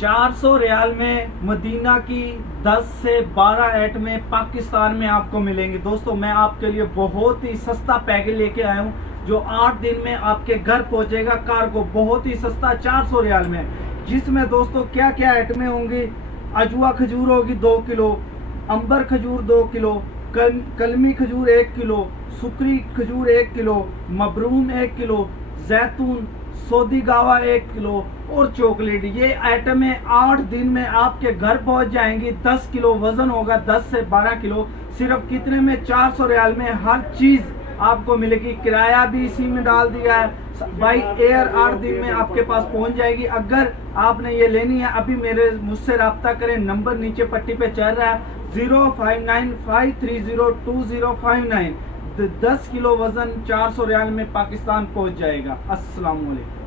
400 रियाल में मदीना की 10 से 12 आइटमें पाकिस्तान में आपको मिलेंगी। दोस्तों मैं आपके लिए बहुत ही सस्ता पैकेज लेके आया हूँ जो 8 दिन में आपके घर पहुंचेगा। कार्गो बहुत ही सस्ता 400 रियाल में, जिसमें दोस्तों क्या क्या आइटमें होंगी। अजवा खजूर होगी 2 किलो, अंबर खजूर 2 किलो, कलमी खजूर 1 किलो, सुकरी खजूर 1 किलो, मबरूम 1 किलो, जैतून, सऊदी गावा 1 किलो और चॉकलेट। ये आइटमें 8 दिन में आपके घर पहुंच जाएंगी। 10 किलो वजन होगा, 10 से 12 किलो। सिर्फ कितने में? 400 रियाल में हर चीज आपको मिलेगी। किराया भी इसी में डाल दिया है। बाई एयर 8 दिन में आपके पास पहुंच जाएगी। अगर आपने ये लेनी है अभी मुझसे रब्ता करें। नंबर नीचे पट्टी पे चल रहा है 0595302059। 10 किलो वजन 400 रियाल में पाकिस्तान पहुंच जाएगा। अस्सलाम वालेकुम।